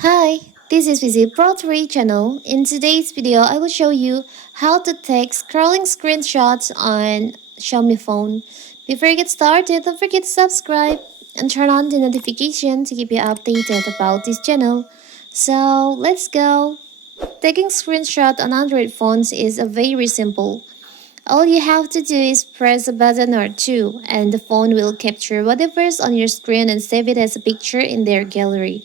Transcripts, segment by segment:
Hi, this is Visit Pro 3 channel. In today's video, I will show you how to take scrolling screenshots on Xiaomi phone. Before you get started, don't forget to subscribe and turn on the notification to keep you updated about this channel. So let's go. Taking screenshot on Android phones is a very simple. All you have to do is press a button or two and the phone will capture whatever's on your screen and save it as a picture in their gallery.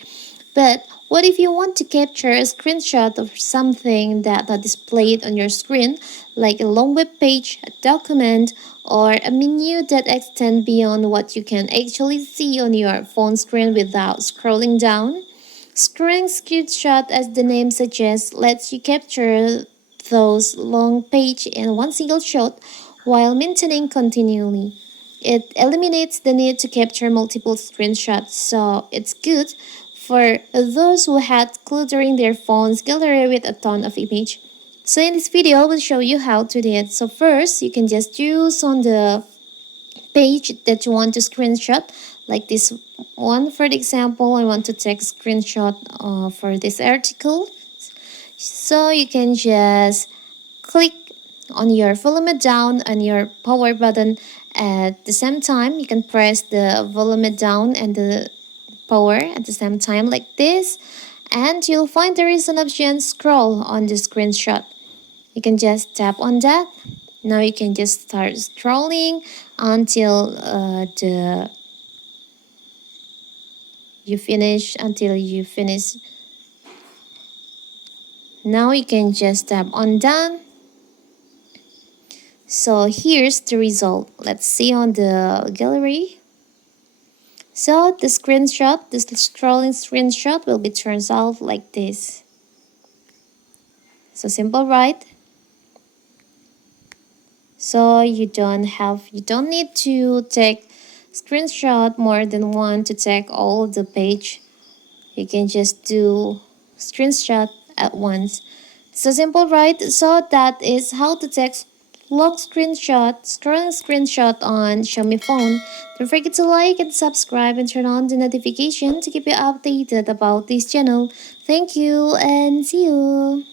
But what if you want to capture a screenshot of something that are displayed on your screen, like a long web page, a document, or a menu that extend beyond what you can actually see on your phone screen without scrolling down? Scrolling screenshot, as the name suggests, lets you capture those long page in one single shot while maintaining continually. It eliminates the need to capture multiple screenshots, so it's good for those who had cluttering their phone's gallery with a ton of image. So in this video, I will show you how to do it. So first, you can just choose on the page that you want to screenshot, like this one. For example, I want to take a screenshot for this article. So you can just click on your volume down and your power button at the same time. You can press the volume down and the power at the same time like this, and you'll find there is an option scroll on the screenshot. You can just tap on that. Now you can just start scrolling until you finish. Now you can just tap on done. So here's the result. Let's see on the gallery. So the screenshot, this scrolling screenshot will be turned out like this. So simple, right? So you don't need to take screenshot more than one to take all the page. You can just do screenshot at once. So simple, right? So that is how to take scrolling screenshot on Xiaomi phone. Don't forget to like and subscribe and turn on the notification to keep you updated about this channel. Thank you and see you.